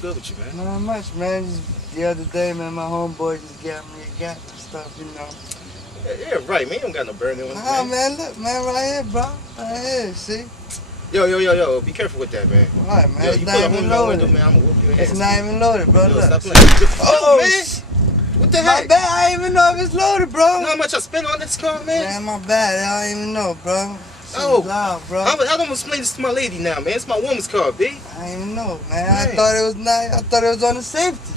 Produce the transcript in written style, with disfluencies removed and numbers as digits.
Good with you, man. Not much, man. Just the other day, man, my homeboy just got me a gat and stuff, you know. Yeah, right, man. You don't got no burning on. Nah, man, look, man, right here, bro. Right here, see? Yo. Be careful with that, man. What, man? Yo, It's you not pull up even on my loaded. window, man. I'm gonna whoop your ass. It's not even loaded, bro. Yo, Look. stop playing. Oh, man. What the my heck? bad. I didn't even know if it's loaded, bro. You know how much I spent on this car, man? Man, my bad. I didn't even know, bro. Oh, loud, bro. I'm gonna explain this to my lady now, man. It's my woman's car, B. I didn't even know, man. Man. I thought it was on the safety.